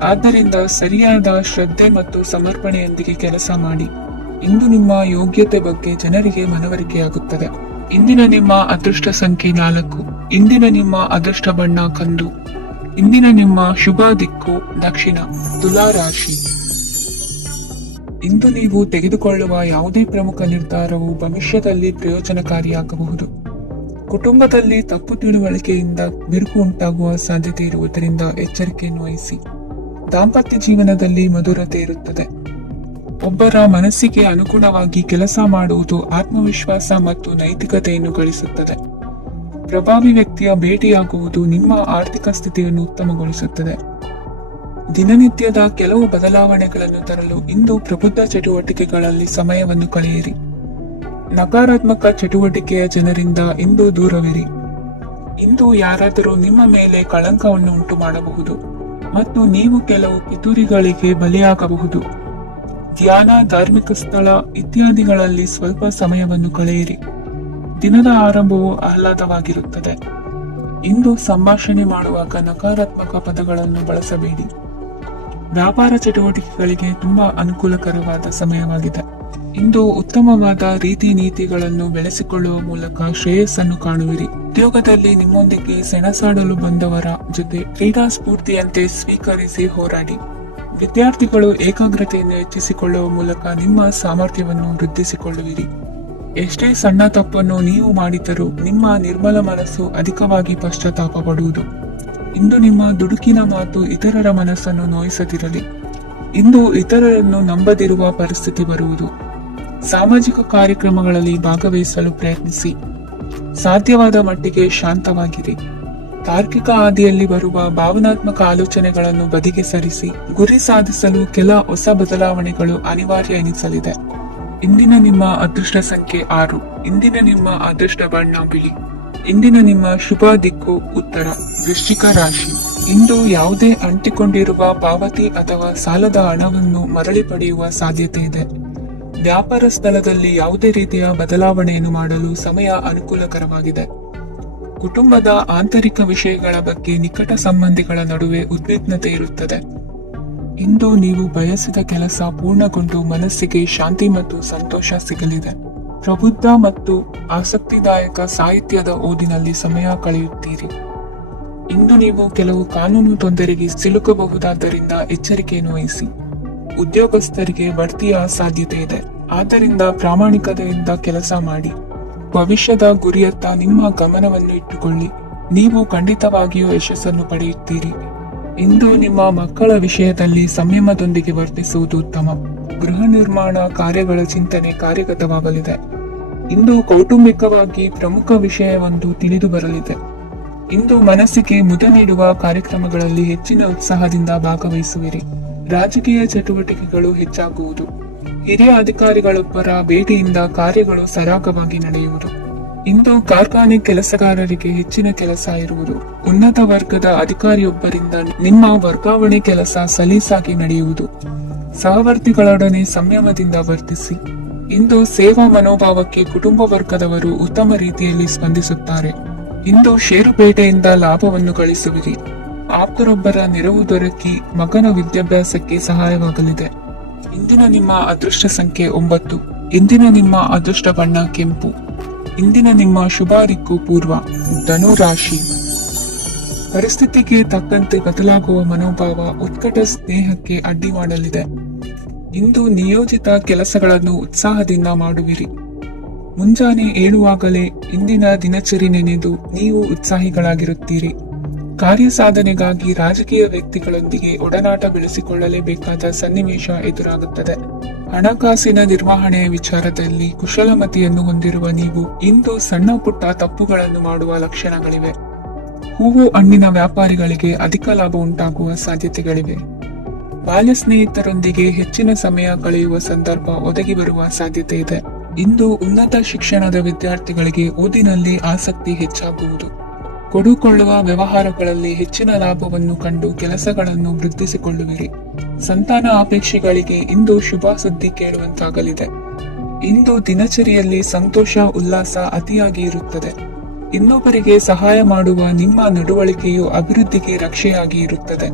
ಆದ್ದರಿಂದ ಸರಿಯಾದ ಶ್ರದ್ಧೆ ಮತ್ತು ಸಮರ್ಪಣೆಯೊಂದಿಗೆ ಕೆಲಸ ಮಾಡಿ. ಇಂದು ನಿಮ್ಮ ಯೋಗ್ಯತೆ ಬಗ್ಗೆ ಜನರಿಗೆ ಮನವರಿಕೆಯಾಗುತ್ತದೆ. ಇಂದಿನ ನಿಮ್ಮ ಅದೃಷ್ಟ ಸಂಖ್ಯೆ 4. ಇಂದಿನ ನಿಮ್ಮ ಅದೃಷ್ಟ ಬಣ್ಣ ಕಂದು. ಇಂದಿನ ನಿಮ್ಮ ಶುಭ ದಿಕ್ಕು ದಕ್ಷಿಣ. ತುಲಾ ರಾಶಿ. ಇಂದು ನೀವು ತೆಗೆದುಕೊಳ್ಳುವ ಯಾವುದೇ ಪ್ರಮುಖ ನಿರ್ಧಾರವು ಭವಿಷ್ಯದಲ್ಲಿ ಪ್ರಯೋಜನಕಾರಿಯಾಗಬಹುದು. ಕುಟುಂಬದಲ್ಲಿ ತಪ್ಪು ತಿಳುವಳಿಕೆಯಿಂದ ಬಿರುಕು ಉಂಟಾಗುವ ಸಾಧ್ಯತೆ ಇರುವುದರಿಂದ ಎಚ್ಚರಿಕೆಯನ್ನು ವಹಿಸಿ. ದಾಂಪತ್ಯ ಜೀವನದಲ್ಲಿ ಮಧುರತೆ ಇರುತ್ತದೆ. ಒಬ್ಬರ ಮನಸ್ಸಿಗೆ ಅನುಗುಣವಾಗಿ ಕೆಲಸ ಮಾಡುವುದು ಆತ್ಮವಿಶ್ವಾಸ ಮತ್ತು ನೈತಿಕತೆಯನ್ನು ಗಳಿಸುತ್ತದೆ. ಪ್ರಭಾವಿ ವ್ಯಕ್ತಿಯ ಭೇಟಿಯಾಗುವುದು ನಿಮ್ಮ ಆರ್ಥಿಕ ಸ್ಥಿತಿಯನ್ನು ಉತ್ತಮಗೊಳಿಸುತ್ತದೆ. ದಿನನಿತ್ಯದ ಕೆಲವು ಬದಲಾವಣೆಗಳನ್ನು ತರಲು ಇಂದು ಪ್ರಬುದ್ಧ ಚಟುವಟಿಕೆಗಳಲ್ಲಿ ಸಮಯವನ್ನು ಕಳೆಯಿರಿ. ನಕಾರಾತ್ಮಕ ಚಟುವಟಿಕೆಯ ಜನರಿಂದ ಇಂದು ದೂರವಿರಿ. ಇಂದು ಯಾರಾದರೂ ನಿಮ್ಮ ಮೇಲೆ ಕಳಂಕವನ್ನು ಉಂಟು ಮಾಡಬಹುದು ಮತ್ತು ನೀವು ಕೆಲವು ಪಿತೂರಿಗಳಿಗೆ ಬಲಿಯಾಗಬಹುದು. ಧ್ಯಾನ, ಧಾರ್ಮಿಕ ಸ್ಥಳ ಇತ್ಯಾದಿಗಳಲ್ಲಿ ಸ್ವಲ್ಪ ಸಮಯವನ್ನು ಕಳೆಯಿರಿ. ದಿನದ ಆರಂಭವು ಆಹ್ಲಾದವಾಗಿರುತ್ತದೆ. ಇಂದು ಸಂಭಾಷಣೆ ಮಾಡುವಾಗ ನಕಾರಾತ್ಮಕ ಪದಗಳನ್ನು ಬಳಸಬೇಡಿ. ವ್ಯಾಪಾರ ಚಟುವಟಿಕೆಗಳಿಗೆ ತುಂಬಾ ಅನುಕೂಲಕರವಾದ ಸಮಯವಾಗಿದೆ. ಇಂದು ಉತ್ತಮವಾದ ರೀತಿ ನೀತಿಗಳನ್ನು ಬೆಳೆಸಿಕೊಳ್ಳುವ ಮೂಲಕ ಶ್ರೇಯಸ್ಸನ್ನು ಕಾಣುವಿರಿ. ಉದ್ಯೋಗದಲ್ಲಿ ನಿಮ್ಮೊಂದಿಗೆ ಸೆಣಸಾಡಲು ಬಂದವರ ಜೊತೆ ಕ್ರೀಡಾ ಸ್ಫೂರ್ತಿಯಂತೆ ಸ್ವೀಕರಿಸಿ ಹೋರಾಡಿ. ವಿದ್ಯಾರ್ಥಿಗಳು ಏಕಾಗ್ರತೆಯನ್ನು ಹೆಚ್ಚಿಸಿಕೊಳ್ಳುವ ಮೂಲಕ ನಿಮ್ಮ ಸಾಮರ್ಥ್ಯವನ್ನು ವೃದ್ಧಿಸಿಕೊಳ್ಳುವಿರಿ. ಎಷ್ಟೇ ಸಣ್ಣ ತಪ್ಪನ್ನು ನೀವು ಮಾಡಿದರೂ ನಿಮ್ಮ ನಿರ್ಮಲ ಮನಸ್ಸು ಅಧಿಕವಾಗಿ ಪಶ್ಚಾತ್ತಾಪ ಪಡುವುದು. ಇಂದು ನಿಮ್ಮ ದುಡುಕಿನ ಮಾತು ಇತರರ ಮನಸ್ಸನ್ನು ನೋಯಿಸದಿರಲಿ. ಇಂದು ಇತರರನ್ನು ನಂಬದಿರುವ ಪರಿಸ್ಥಿತಿ ಬರುವುದು. ಸಾಮಾಜಿಕ ಕಾರ್ಯಕ್ರಮಗಳಲ್ಲಿ ಭಾಗವಹಿಸಲು ಪ್ರಯತ್ನಿಸಿ. ಸಾಧ್ಯವಾದ ಮಟ್ಟಿಗೆ ಶಾಂತವಾಗಿರಿ. ತಾರ್ಕಿಕ ಹಾದಿಯಲ್ಲಿ ಬರುವ ಭಾವನಾತ್ಮಕ ಆಲೋಚನೆಗಳನ್ನು ಬದಿಗೆ ಸರಿಸಿ ಗುರಿ ಸಾಧಿಸಲು ಕೆಲ ಹೊಸ ಬದಲಾವಣೆಗಳು ಅನಿವಾರ್ಯ ಎನಿಸಲಿದೆ. ಇಂದಿನ ನಿಮ್ಮ ಅದೃಷ್ಟ ಸಂಖ್ಯೆ 6. ಇಂದಿನ ನಿಮ್ಮ ಅದೃಷ್ಟ ಬಣ್ಣ ಬಿಳಿ. ಇಂದಿನ ನಿಮ್ಮ ಶುಭ ದಿಕ್ಕು ಉತ್ತರ. ವೃಶ್ಚಿಕ ರಾಶಿ. ಇಂದು ಯಾವುದೇ ಅಂಟಿಕೊಂಡಿರುವ ಪಾವತಿ ಅಥವಾ ಸಾಲದ ಹಣವನ್ನು ಮರಳಿ ಪಡೆಯುವ ಸಾಧ್ಯತೆ ಇದೆ. ವ್ಯಾಪಾರ ಸ್ಥಳದಲ್ಲಿ ಯಾವುದೇ ರೀತಿಯ ಬದಲಾವಣೆಯನ್ನು ಮಾಡಲು ಸಮಯ ಅನುಕೂಲಕರವಾಗಿದೆ. ಕುಟುಂಬದ ಆಂತರಿಕ ವಿಷಯಗಳ ಬಗ್ಗೆ ನಿಕಟ ಸಂಬಂಧಿಗಳ ನಡುವೆ ಉದ್ವಿಗ್ನತೆ ಇರುತ್ತದೆ. ಇಂದು ನೀವು ಬಯಸಿದ ಕೆಲಸ ಪೂರ್ಣಗೊಂಡು ಮನಸ್ಸಿಗೆ ಶಾಂತಿ ಮತ್ತು ಸಂತೋಷ ಸಿಗಲಿದೆ. ಪ್ರಬುದ್ಧ ಮತ್ತು ಆಸಕ್ತಿದಾಯಕ ಸಾಹಿತ್ಯದ ಓದಿನಲ್ಲಿ ಸಮಯ ಕಳೆಯುತ್ತೀರಿ. ಇಂದು ನೀವು ಕೆಲವು ಕಾನೂನು ತೊಂದರೆಗೆ ಸಿಲುಕಬಹುದಾದ್ದರಿಂದ ಎಚ್ಚರಿಕೆಯನ್ನು ವಹಿಸಿ. ಉದ್ಯೋಗಸ್ಥರಿಗೆ ಬಡ್ತಿಯ ಸಾಧ್ಯತೆ ಇದೆ, ಆದ್ದರಿಂದ ಪ್ರಾಮಾಣಿಕತೆಯಿಂದ ಕೆಲಸ ಮಾಡಿ. ಭವಿಷ್ಯದ ಗುರಿಯತ್ತ ನಿಮ್ಮ ಗಮನವನ್ನು ಇಟ್ಟುಕೊಳ್ಳಿ. ನೀವು ಖಂಡಿತವಾಗಿಯೂ ಯಶಸ್ಸನ್ನು ಪಡೆಯುತ್ತೀರಿ. ಇಂದು ನಿಮ್ಮ ಮಕ್ಕಳ ವಿಷಯದಲ್ಲಿ ಸಂಯಮದೊಂದಿಗೆ ವರ್ತಿಸುವುದು ಉತ್ತಮ. ಗೃಹ ನಿರ್ಮಾಣ ಕಾರ್ಯಗಳ ಚಿಂತನೆ ಕಾರ್ಯಗತವಾಗಲಿದೆ. ಇಂದು ಕೌಟುಂಬಿಕವಾಗಿ ಪ್ರಮುಖ ವಿಷಯವೊಂದು ತಿಳಿದು ಬರಲಿದೆ. ಇಂದು ಮನಸ್ಸಿಗೆ ಮುದ ನೀಡುವ ಕಾರ್ಯಕ್ರಮಗಳಲ್ಲಿ ಹೆಚ್ಚಿನ ಉತ್ಸಾಹದಿಂದ ಭಾಗವಹಿಸುವಿರಿ. ರಾಜಕೀಯ ಚಟುವಟಿಕೆಗಳು ಹೆಚ್ಚಾಗುವುದು. ಹಿರಿಯ ಅಧಿಕಾರಿಗಳೊಬ್ಬರ ಭೇಟಿಯಿಂದ ಕಾರ್ಯಗಳು ಸರಾಗವಾಗಿ ನಡೆಯುವುದು. ಇಂದು ಕಾರ್ಖಾನೆ ಕೆಲಸಗಾರರಿಗೆ ಹೆಚ್ಚಿನ ಕೆಲಸ ಇರುವುದು. ಉನ್ನತ ವರ್ಗದ ಅಧಿಕಾರಿಯೊಬ್ಬರಿಂದ ನಿಮ್ಮ ವರ್ಗಾವಣೆ ಕೆಲಸ ಸಲೀಸಾಗಿ ನಡೆಯುವುದು. ಸಹವರ್ತಿಗಳೊಡನೆ ಸಂಯಮದಿಂದ ವರ್ತಿಸಿ. ಇಂದು ಸೇವಾ ಮನೋಭಾವಕ್ಕೆ ಕುಟುಂಬ ವರ್ಗದವರು ಉತ್ತಮ ರೀತಿಯಲ್ಲಿ ಸ್ಪಂದಿಸುತ್ತಾರೆ. ಇಂದು ಷೇರುಪೇಟೆಯಿಂದ ಲಾಭವನ್ನು ಗಳಿಸುವಿರಿ. ಆಪ್ತರೊಬ್ಬರ ನೆರವು ದೊರಕಿ ಮಗನ ವಿದ್ಯಾಭ್ಯಾಸಕ್ಕೆ ಸಹಾಯವಾಗಲಿದೆ. ಇಂದಿನ ನಿಮ್ಮ ಅದೃಷ್ಟ ಸಂಖ್ಯೆ 9. ಇಂದಿನ ನಿಮ್ಮ ಅದೃಷ್ಟ ಬಣ್ಣ ಕೆಂಪು. ಇಂದಿನ ನಿಮ್ಮ ಶುಭ ದಿಕ್ಕು ಪೂರ್ವ. ಧನು ರಾಶಿ. ಪರಿಸ್ಥಿತಿಗೆ ತಕ್ಕಂತೆ ಬದಲಾಗುವ ಮನೋಭಾವ ಉತ್ಕಟ ಸ್ನೇಹಕ್ಕೆ ಅಡ್ಡಿ ಮಾಡಲಿದೆ. ಇಂದು ನಿಯೋಜಿತ ಕೆಲಸಗಳನ್ನು ಉತ್ಸಾಹದಿಂದ ಮಾಡುವಿರಿ. ಮುಂಜಾನೆ ಏಳುವಾಗಲೇ ಇಂದಿನ ದಿನಚರಿ ನೆನೆದು ನೀವು ಉತ್ಸಾಹಿಗಳಾಗಿರುತ್ತೀರಿ. ಕಾರ್ಯ ಸಾಧನೆಗಾಗಿ ರಾಜಕೀಯ ವ್ಯಕ್ತಿಗಳೊಂದಿಗೆ ಒಡನಾಟ ಬೆಳೆಸಿಕೊಳ್ಳಲೇಬೇಕಾದ ಸನ್ನಿವೇಶ ಎದುರಾಗುತ್ತದೆ. ಹಣಕಾಸಿನ ನಿರ್ವಹಣೆಯ ವಿಚಾರದಲ್ಲಿ ಕುಶಲಮತಿಯನ್ನು ಹೊಂದಿರುವ ನೀವು ಇಂದು ಸಣ್ಣ ಪುಟ್ಟ ತಪ್ಪುಗಳನ್ನು ಮಾಡುವ ಲಕ್ಷಣಗಳಿವೆ. ಹೂವು ಹಣ್ಣಿನ ವ್ಯಾಪಾರಿಗಳಿಗೆ ಅಧಿಕ ಲಾಭ ಉಂಟಾಗುವ ಸಾಧ್ಯತೆಗಳಿವೆ. ಬಾಲ್ಯ ಸ್ನೇಹಿತರೊಂದಿಗೆ ಹೆಚ್ಚಿನ ಸಮಯ ಕಳೆಯುವ ಸಂದರ್ಭ ಒದಗಿ ಬರುವ ಸಾಧ್ಯತೆ ಇದೆ. ಇಂದು ಉನ್ನತ ಶಿಕ್ಷಣದ ವಿದ್ಯಾರ್ಥಿಗಳಿಗೆ ಓದಿನಲ್ಲಿ ಆಸಕ್ತಿ ಹೆಚ್ಚಾಗುವುದು. ಕೊಡುಕೊಳ್ಳುವ ವ್ಯವಹಾರಗಳಲ್ಲಿ ಹೆಚ್ಚಿನ ಲಾಭವನ್ನು ಕಂಡು ಕೆಲಸಗಳನ್ನು ವೃದ್ಧಿಸಿಕೊಳ್ಳುವಿರಿ. ಸಂತಾನ ಅಪೇಕ್ಷೆಗಳಿಗೆ ಇಂದು ಶುಭ ಸುದ್ದಿ ಕೇಳುವಂತಾಗಲಿದೆ. ಇಂದು ದಿನಚರಿಯಲ್ಲಿ ಸಂತೋಷ ಉಲ್ಲಾಸ ಅತಿಯಾಗಿ ಇರುತ್ತದೆ. ಇನ್ನೊಬ್ಬರಿಗೆ ಸಹಾಯ ಮಾಡುವ ನಿಮ್ಮ ನಡವಳಿಕೆಯು ಅಭಿವೃದ್ಧಿಗೆ ರಕ್ಷೆಯಾಗಿ ಇರುತ್ತದೆ.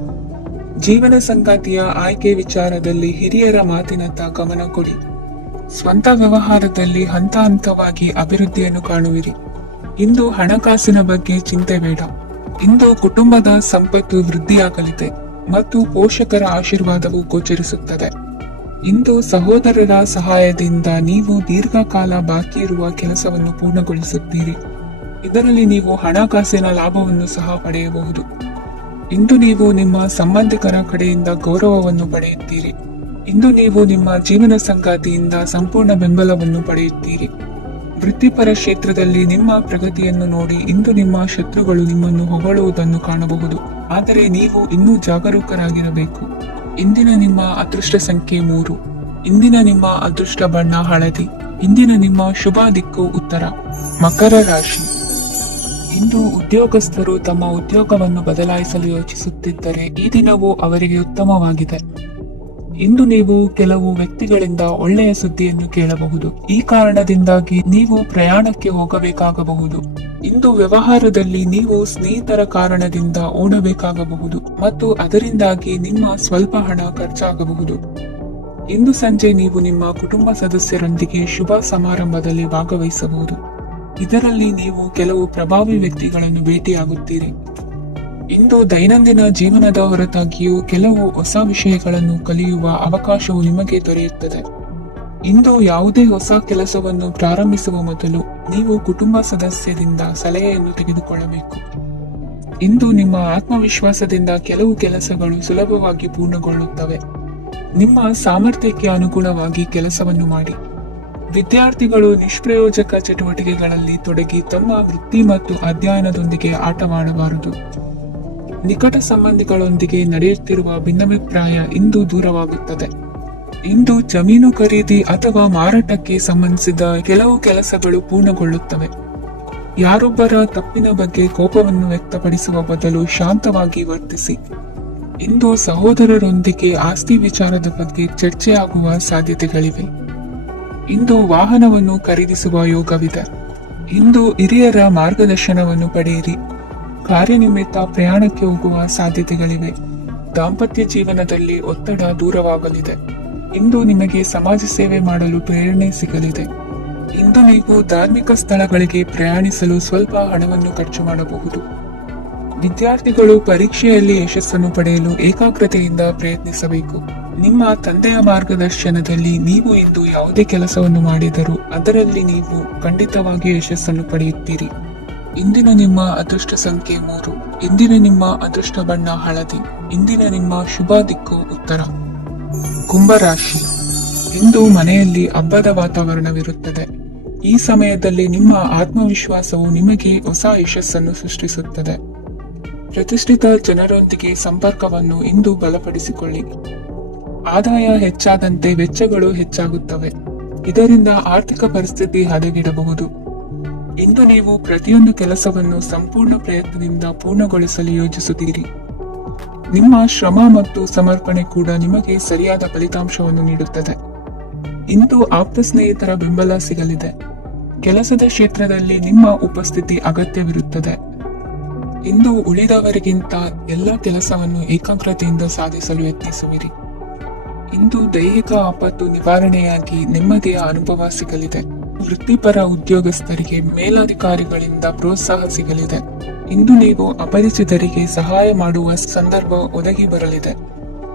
ಜೀವನ ಸಂಗಾತಿಯ ಆಯ್ಕೆ ವಿಚಾರದಲ್ಲಿ ಹಿರಿಯರ ಮಾತಿನತ್ತ ಗಮನ ಕೊಡಿ. ಸ್ವಂತ ವ್ಯವಹಾರದಲ್ಲಿ ಹಂತ ಹಂತವಾಗಿ ಅಭಿವೃದ್ಧಿಯನ್ನು ಕಾಣುವಿರಿ. ಇಂದು ಹಣಕಾಸಿನ ಬಗ್ಗೆ ಚಿಂತೆ ಬೇಡ. ಇಂದು ಕುಟುಂಬದ ಸಂಪತ್ತು ವೃದ್ಧಿಯಾಗಲಿದೆ ಮತ್ತು ಪೋಷಕರ ಆಶೀರ್ವಾದವು ಗೋಚರಿಸುತ್ತದೆ. ಇಂದು ಸಹೋದರರ ಸಹಾಯದಿಂದ ನೀವು ದೀರ್ಘಕಾಲ ಬಾಕಿ ಇರುವ ಕೆಲಸವನ್ನು ಪೂರ್ಣಗೊಳಿಸುತ್ತೀರಿ. ಇದರಲ್ಲಿ ನೀವು ಹಣಕಾಸಿನ ಲಾಭವನ್ನು ಸಹ ಪಡೆಯಬಹುದು. ಇಂದು ನೀವು ನಿಮ್ಮ ಸಂಬಂಧಿಕರ ಕಡೆಯಿಂದ ಗೌರವವನ್ನು ಪಡೆಯುತ್ತೀರಿ. ಇಂದು ನೀವು ನಿಮ್ಮ ಜೀವನ ಸಂಗಾತಿಯಿಂದ ಸಂಪೂರ್ಣ ಬೆಂಬಲವನ್ನು ಪಡೆಯುತ್ತೀರಿ. ವೃತ್ತಿಪರ ಕ್ಷೇತ್ರದಲ್ಲಿ ನಿಮ್ಮ ಪ್ರಗತಿಯನ್ನು ನೋಡಿ ಇಂದು ನಿಮ್ಮ ಶತ್ರುಗಳು ನಿಮ್ಮನ್ನು ಹೊಗಳುವುದನ್ನು ಕಾಣಬಹುದು. ಆದರೆ ನೀವು ಇನ್ನೂ ಜಾಗರೂಕರಾಗಿರಬೇಕು. ಇಂದಿನ ನಿಮ್ಮ ಅದೃಷ್ಟ ಸಂಖ್ಯೆ 3. ಇಂದಿನ ನಿಮ್ಮ ಅದೃಷ್ಟ ಬಣ್ಣ ಹಳದಿ. ಇಂದಿನ ನಿಮ್ಮ ಶುಭ ದಿಕ್ಕು ಉತ್ತರ. ಮಕರ ರಾಶಿ. ಇಂದು ಉದ್ಯೋಗಸ್ಥರು ತಮ್ಮ ಉದ್ಯೋಗವನ್ನು ಬದಲಾಯಿಸಲು ಯೋಚಿಸುತ್ತಿದ್ದರೆ ಈ ದಿನವೂ ಅವರಿಗೆ ಉತ್ತಮವಾಗಿದೆ. ಇಂದು ನೀವು ಕೆಲವು ವ್ಯಕ್ತಿಗಳಿಂದ ಒಳ್ಳೆಯ ಸುದ್ದಿಯನ್ನು ಕೇಳಬಹುದು. ಈ ಕಾರಣದಿಂದಾಗಿ ನೀವು ಪ್ರಯಾಣಕ್ಕೆ ಹೋಗಬೇಕಾಗಬಹುದು. ಇಂದು ವ್ಯವಹಾರದಲ್ಲಿ ನೀವು ಸ್ನೇಹಿತರ ಕಾರಣದಿಂದ ಓಡಬೇಕಾಗಬಹುದು ಮತ್ತು ಅದರಿಂದಾಗಿ ನಿಮ್ಮ ಸ್ವಲ್ಪ ಹಣ ಖರ್ಚಾಗಬಹುದು. ಇಂದು ಸಂಜೆ ನೀವು ನಿಮ್ಮ ಕುಟುಂಬ ಸದಸ್ಯರೊಂದಿಗೆ ಶುಭ ಸಮಾರಂಭದಲ್ಲಿ ಭಾಗವಹಿಸಬಹುದು. ಇದರಲ್ಲಿ ನೀವು ಕೆಲವು ಪ್ರಭಾವಿ ವ್ಯಕ್ತಿಗಳನ್ನು ಭೇಟಿಯಾಗುತ್ತೀರಿ. ಇಂದು ದೈನಂದಿನ ಜೀವನದ ಹೊರತಾಗಿಯೂ ಕೆಲವು ಹೊಸ ವಿಷಯಗಳನ್ನು ಕಲಿಯುವ ಅವಕಾಶವು ನಿಮಗೆ ದೊರೆಯುತ್ತದೆ. ಇಂದು ಯಾವುದೇ ಹೊಸ ಕೆಲಸವನ್ನು ಪ್ರಾರಂಭಿಸುವ ಮೊದಲು ನೀವು ಕುಟುಂಬ ಸದಸ್ಯರಿಂದ ಸಲಹೆಯನ್ನು ತೆಗೆದುಕೊಳ್ಳಬೇಕು. ಇಂದು ನಿಮ್ಮ ಆತ್ಮವಿಶ್ವಾಸದಿಂದ ಕೆಲವು ಕೆಲಸಗಳು ಸುಲಭವಾಗಿ ಪೂರ್ಣಗೊಳ್ಳುತ್ತವೆ. ನಿಮ್ಮ ಸಾಮರ್ಥ್ಯಕ್ಕೆ ಅನುಗುಣವಾಗಿ ಕೆಲಸವನ್ನು ಮಾಡಿ. ವಿದ್ಯಾರ್ಥಿಗಳು ನಿಷ್ಪ್ರಯೋಜಕ ಚಟುವಟಿಕೆಗಳಲ್ಲಿ ತೊಡಗಿ ತಮ್ಮ ವೃತ್ತಿ ಮತ್ತು ಅಧ್ಯಯನದೊಂದಿಗೆ ಆಟವಾಡಬಾರದು. ನಿಕಟ ಸಂಬಂಧಿಗಳೊಂದಿಗೆ ನಡೆಯುತ್ತಿರುವ ಭಿನ್ನಾಭಿಪ್ರಾಯ ಇಂದು ದೂರವಾಗುತ್ತದೆ. ಇಂದು ಜಮೀನು ಖರೀದಿ ಅಥವಾ ಮಾರಾಟಕ್ಕೆ ಸಂಬಂಧಿಸಿದ ಕೆಲವು ಕೆಲಸಗಳು ಪೂರ್ಣಗೊಳ್ಳುತ್ತವೆ. ಯಾರೊಬ್ಬರ ತಪ್ಪಿನ ಬಗ್ಗೆ ಕೋಪವನ್ನು ವ್ಯಕ್ತಪಡಿಸುವ ಬದಲು ಶಾಂತವಾಗಿ ವರ್ತಿಸಿ. ಇಂದು ಸಹೋದರರೊಂದಿಗೆ ಆಸ್ತಿ ವಿಚಾರದ ಬಗ್ಗೆ ಚರ್ಚೆಯಾಗುವ ಸಾಧ್ಯತೆಗಳಿವೆ. ಇಂದು ವಾಹನವನ್ನು ಖರೀದಿಸುವ ಯೋಗವಿದೆ. ಇಂದು ಹಿರಿಯರ ಮಾರ್ಗದರ್ಶನವನ್ನು ಪಡೆಯಿರಿ. ಕಾರ್ಯನಿಮಿತ್ತ ಪ್ರಯಾಣಕ್ಕೆ ಹೋಗುವ ಸಾಧ್ಯತೆಗಳಿವೆ. ದಾಂಪತ್ಯ ಜೀವನದಲ್ಲಿ ಒತ್ತಡ ದೂರವಾಗಲಿದೆ. ಇಂದು ನಿಮಗೆ ಸಮಾಜ ಸೇವೆ ಮಾಡಲು ಪ್ರೇರಣೆ ಸಿಗಲಿದೆ. ಇಂದು ನೀವು ಧಾರ್ಮಿಕ ಸ್ಥಳಗಳಿಗೆ ಪ್ರಯಾಣಿಸಲು ಸ್ವಲ್ಪ ಹಣವನ್ನು ಖರ್ಚು ಮಾಡಬಹುದು. ವಿದ್ಯಾರ್ಥಿಗಳು ಪರೀಕ್ಷೆಯಲ್ಲಿ ಯಶಸ್ಸನ್ನು ಪಡೆಯಲು ಏಕಾಗ್ರತೆಯಿಂದ ಪ್ರಯತ್ನಿಸಬೇಕು. ನಿಮ್ಮ ತಂದೆಯ ಮಾರ್ಗದರ್ಶನದಲ್ಲಿ ನೀವು ಇಂದು ಯಾವುದೇ ಕೆಲಸವನ್ನು ಮಾಡಿದರೂ ಅದರಲ್ಲಿ ನೀವು ಖಂಡಿತವಾಗಿ ಯಶಸ್ಸನ್ನು ಪಡೆಯುತ್ತೀರಿ. ಇಂದಿನ ನಿಮ್ಮ ಅದೃಷ್ಟ ಸಂಖ್ಯೆ 3. ಇಂದಿನ ನಿಮ್ಮ ಅದೃಷ್ಟ ಬಣ್ಣ ಹಳದಿ. ಇಂದಿನ ನಿಮ್ಮ ಶುಭ ದಿಕ್ಕು ಉತ್ತರ. ಕುಂಭರಾಶಿ. ಇಂದು ಮನೆಯಲ್ಲಿ ಹಬ್ಬದ ವಾತಾವರಣವಿರುತ್ತದೆ. ಈ ಸಮಯದಲ್ಲಿ ನಿಮ್ಮ ಆತ್ಮವಿಶ್ವಾಸವು ನಿಮಗೆ ಹೊಸ ಯಶಸ್ಸನ್ನು ಸೃಷ್ಟಿಸುತ್ತದೆ. ಪ್ರತಿಷ್ಠಿತ ಜನರೊಂದಿಗೆ ಸಂಪರ್ಕವನ್ನು ಇಂದು ಬಲಪಡಿಸಿಕೊಳ್ಳಿ. ಆದಾಯ ಹೆಚ್ಚಾದಂತೆ ವೆಚ್ಚಗಳು ಹೆಚ್ಚಾಗುತ್ತವೆ. ಇದರಿಂದ ಆರ್ಥಿಕ ಪರಿಸ್ಥಿತಿ ಹದಗೆಡಬಹುದು. ಇಂದು ನೀವು ಪ್ರತಿಯೊಂದು ಕೆಲಸವನ್ನು ಸಂಪೂರ್ಣ ಪ್ರಯತ್ನದಿಂದ ಪೂರ್ಣಗೊಳಿಸಲು ಯೋಜಿಸುತ್ತೀರಿ. ನಿಮ್ಮ ಶ್ರಮ ಮತ್ತು ಸಮರ್ಪಣೆ ಕೂಡ ನಿಮಗೆ ಸರಿಯಾದ ಫಲಿತಾಂಶವನ್ನು ನೀಡುತ್ತದೆ. ಇಂದು ಆಪ್ತ ಸ್ನೇಹಿತರ ಬೆಂಬಲ ಸಿಗಲಿದೆ. ಕೆಲಸದ ಕ್ಷೇತ್ರದಲ್ಲಿ ನಿಮ್ಮ ಉಪಸ್ಥಿತಿ ಅಗತ್ಯವಿರುತ್ತದೆ. ಇಂದು ಉಳಿದವರಿಗಿಂತ ಎಲ್ಲ ಕೆಲಸವನ್ನು ಏಕಾಗ್ರತೆಯಿಂದ ಸಾಧಿಸಲು ಯತ್ನಿಸುವಿರಿ. ಇಂದು ದೈಹಿಕ ಆಪತ್ತು ನಿವಾರಣೆಯಾಗಿ ನೆಮ್ಮದಿಯ ಅನುಭವ ಸಿಗಲಿದೆ. ವೃತ್ತಿಪರ ಉದ್ಯೋಗಸ್ಥರಿಗೆ ಮೇಲಧಿಕಾರಿಗಳಿಂದ ಪ್ರೋತ್ಸಾಹ ಸಿಗಲಿದೆ. ಇಂದು ನೀವು ಅಪರಿಚಿತರಿಗೆ ಸಹಾಯ ಮಾಡುವ ಸಂದರ್ಭ ಒದಗಿ ಬರಲಿದೆ.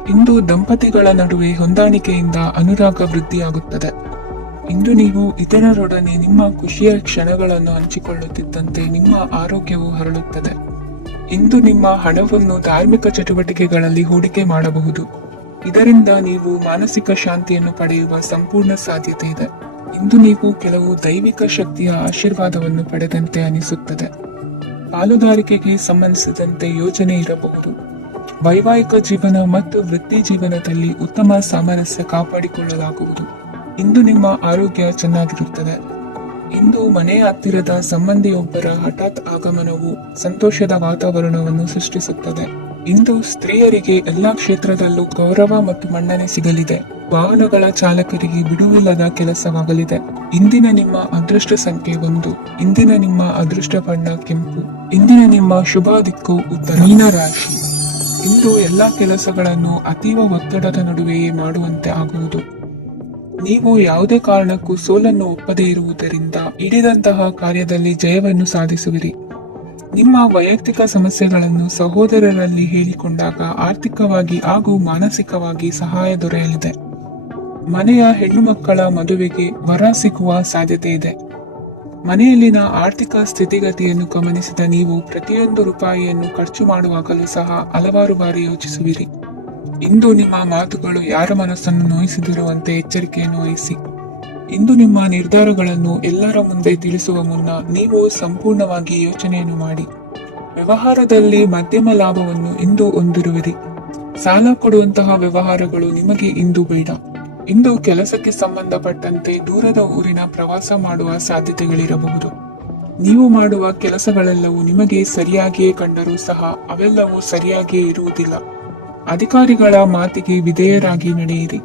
ಇಂದು ದಂಪತಿಗಳ ನಡುವೆ ಹೊಂದಾಣಿಕೆಯಿಂದ ಅನುರಾಗ ವೃದ್ಧಿಯಾಗುತ್ತದೆ. ಇಂದು ನೀವು ಇತರರೊಡನೆ ನಿಮ್ಮ ಖುಷಿಯ ಕ್ಷಣಗಳನ್ನು ಹಂಚಿಕೊಳ್ಳುತ್ತಿದ್ದಂತೆ ನಿಮ್ಮ ಆರೋಗ್ಯವು ಹರಡುತ್ತದೆ. ಇಂದು ನಿಮ್ಮ ಹಣವನ್ನು ಧಾರ್ಮಿಕ ಚಟುವಟಿಕೆಗಳಲ್ಲಿ ಹೂಡಿಕೆ ಮಾಡಬಹುದು. ಇದರಿಂದ ನೀವು ಮಾನಸಿಕ ಶಾಂತಿಯನ್ನು ಪಡೆಯುವ ಸಂಪೂರ್ಣ ಸಾಧ್ಯತೆ ಇದೆ. ಇಂದು ನೀವು ಕೆಲವು ದೈವಿಕ ಶಕ್ತಿಯ ಆಶೀರ್ವಾದವನ್ನು ಪಡೆದಂತೆ ಅನಿಸುತ್ತದೆ. ಪಾಲುದಾರಿಕೆಗೆ ಸಂಬಂಧಿಸಿದಂತೆ ಯೋಜನೆ ಇರಬಹುದು. ವೈವಾಹಿಕ ಜೀವನ ಮತ್ತು ವೃತ್ತಿ ಜೀವನದಲ್ಲಿ ಉತ್ತಮ ಸಾಮರಸ್ಯ ಕಾಪಾಡಿಕೊಳ್ಳಲಾಗುವುದು. ಇಂದು ನಿಮ್ಮ ಆರೋಗ್ಯ ಚೆನ್ನಾಗಿರುತ್ತದೆ. ಇಂದು ಮನೆಯ ಹತ್ತಿರದ ಸಂಬಂಧಿಯೊಬ್ಬರ ಹಠಾತ್ ಆಗಮನವು ಸಂತೋಷದ ವಾತಾವರಣವನ್ನು ಸೃಷ್ಟಿಸುತ್ತದೆ. ಇಂದು ಸ್ತ್ರೀಯರಿಗೆ ಎಲ್ಲಾ ಕ್ಷೇತ್ರದಲ್ಲೂ ಗೌರವ ಮತ್ತು ಮನ್ನಣೆ ಸಿಗಲಿದೆ. ವಾಹನಗಳ ಚಾಲಕರಿಗೆ ಬಿಡುವಿಲ್ಲದ ಕೆಲಸವಾಗಲಿದೆ. ಇಂದಿನ ನಿಮ್ಮ ಅದೃಷ್ಟ ಸಂಖ್ಯೆ 1. ಇಂದಿನ ನಿಮ್ಮ ಅದೃಷ್ಟ ಬಣ್ಣ ಕೆಂಪು. ಇಂದಿನ ನಿಮ್ಮ ಶುಭ ದಿಕ್ಕು ಉತ್ತರ ಮೀನ ರಾಶಿ. ಇಂದು ಎಲ್ಲಾ ಕೆಲಸಗಳನ್ನು ಅತೀವ ಒತ್ತಡದ ನಡುವೆಯೇ ಮಾಡುವಂತೆ ಆಗುವುದು. ನೀವು ಯಾವುದೇ ಕಾರಣಕ್ಕೂ ಸೋಲನ್ನು ಒಪ್ಪದೇ ಇರುವುದರಿಂದ ಹಿಡಿದಂತಹ ಕಾರ್ಯದಲ್ಲಿ ಜಯವನ್ನು ಸಾಧಿಸುವಿರಿ. ನಿಮ್ಮ ವೈಯಕ್ತಿಕ ಸಮಸ್ಯೆಗಳನ್ನು ಸಹೋದರರಲ್ಲಿ ಹೇಳಿಕೊಂಡಾಗ ಆರ್ಥಿಕವಾಗಿ ಹಾಗೂ ಮಾನಸಿಕವಾಗಿ ಸಹಾಯ ದೊರೆಯಲಿದೆ. ಮನೆಯ ಹೆಣ್ಣು ಮಕ್ಕಳ ಮದುವೆಗೆ ವರ ಸಿಗುವ ಸಾಧ್ಯತೆ ಇದೆ. ಮನೆಯಲ್ಲಿನ ಆರ್ಥಿಕ ಸ್ಥಿತಿಗತಿಯನ್ನು ಗಮನಿಸಿದ ನೀವು ಪ್ರತಿಯೊಂದು ರೂಪಾಯಿಯನ್ನು ಖರ್ಚು ಮಾಡುವಾಗಲೂ ಸಹ ಹಲವಾರು ಬಾರಿ ಯೋಚಿಸುವಿರಿ. ಇಂದು ನಿಮ್ಮ ಮಾತುಗಳು ಯಾರ ಮನಸ್ಸನ್ನು ನೋಯಿಸದಿರುವಂತೆ ಎಚ್ಚರಿಕೆಯನ್ನು ವಹಿಸಿ. ಇಂದು ನಿಮ್ಮ ನಿರ್ಧಾರಗಳನ್ನು ಎಲ್ಲರ ಮುಂದೆ ತಿಳಿಸುವ ಮುನ್ನ ನೀವು ಸಂಪೂರ್ಣವಾಗಿ ಯೋಚನೆಯನ್ನು ಮಾಡಿ. ವ್ಯವಹಾರದಲ್ಲಿ ಮಧ್ಯಮ ಲಾಭವನ್ನು ಇಂದು ಹೊಂದಿರುವಿರಿ. ಸಾಲ ಕೊಡುವಂತಹ ವ್ಯವಹಾರಗಳು ನಿಮಗೆ ಇಂದು ಬೇಡ. ಇಂದು ಕೆಲಸಕ್ಕೆ ಸಂಬಂಧಪಟ್ಟಂತೆ ದೂರದ ಊರಿನ ಪ್ರವಾಸ ಮಾಡುವ ಸಾಧ್ಯತೆಗಳಿರಬಹುದು. ನೀವು ಮಾಡುವ ಕೆಲಸಗಳೆಲ್ಲವೂ ನಿಮಗೆ ಸರಿಯಾಗಿಯೇ ಕಂಡರೂ ಸಹ ಅವೆಲ್ಲವೂ ಸರಿಯಾಗಿಯೇ ಇರುವುದಿಲ್ಲ. ಅಧಿಕಾರಿಗಳ ಮಾತಿಗೆ ವಿಧೇಯರಾಗಿ ನಡೆಯಿರಿ.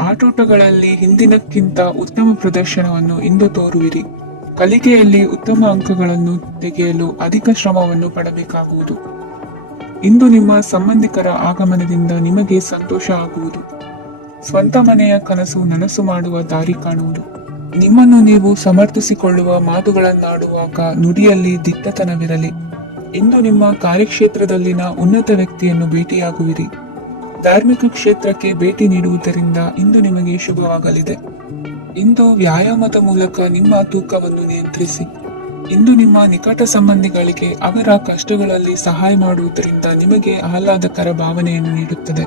ಆಟೋಟಗಳಲ್ಲಿ ಹಿಂದಿನಕ್ಕಿಂತ ಉತ್ತಮ ಪ್ರದರ್ಶನವನ್ನು ಇಂದು ತೋರುವಿರಿ. ಕಲಿಕೆಯಲ್ಲಿ ಉತ್ತಮ ಅಂಕಗಳನ್ನು ತೆಗೆಯಲು ಅಧಿಕ ಶ್ರಮವನ್ನು ಪಡಬೇಕಾಗುವುದು. ಇಂದು ನಿಮ್ಮ ಸಂಬಂಧಿಕರ ಆಗಮನದಿಂದ ನಿಮಗೆ ಸಂತೋಷ ಆಗುವುದು. ಸ್ವಂತ ಮನೆಯ ಕನಸು ನನಸು ಮಾಡುವ ದಾರಿ ಕಾಣುವುದು. ನಿಮ್ಮನ್ನು ನೀವು ಸಮರ್ಥಿಸಿಕೊಳ್ಳುವ ಮಾತುಗಳನ್ನಾಡುವಾಗ ನುಡಿಯಲ್ಲಿ ದಿಟ್ಟತನವಿರಲಿ. ಇಂದು ನಿಮ್ಮ ಕಾರ್ಯಕ್ಷೇತ್ರದಲ್ಲಿನ ಉನ್ನತ ವ್ಯಕ್ತಿಯನ್ನು ಭೇಟಿಯಾಗುವಿರಿ. ಧಾರ್ಮಿಕ ಕ್ಷೇತ್ರಕ್ಕೆ ಭೇಟಿ ನೀಡುವುದರಿಂದ ಇಂದು ನಿಮಗೆ ಶುಭವಾಗಲಿದೆ. ಇಂದು ವ್ಯಾಯಾಮದ ಮೂಲಕ ನಿಮ್ಮ ತೂಕವನ್ನು ನಿಯಂತ್ರಿಸಿ. ಇಂದು ನಿಮ್ಮ ನಿಕಟ ಸಂಬಂಧಿಗಳಿಗೆ ಅವರ ಕಷ್ಟಗಳಲ್ಲಿ ಸಹಾಯ ಮಾಡುವುದರಿಂದ ನಿಮಗೆ ಆಹ್ಲಾದಕರ ಭಾವನೆಯನ್ನು ನೀಡುತ್ತದೆ.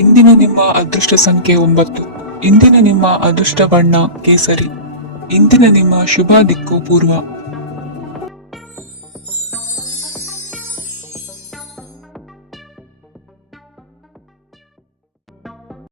ಇಂದಿನ ನಿಮ್ಮ ಅದೃಷ್ಟ ಸಂಖ್ಯೆ 9. ಇಂದಿನ ನಿಮ್ಮ ಅದೃಷ್ಟ ಬಣ್ಣ ಕೇಸರಿ. ಇಂದಿನ ನಿಮ್ಮ ಶುಭ ದಿಕ್ಕು ಪೂರ್ವ.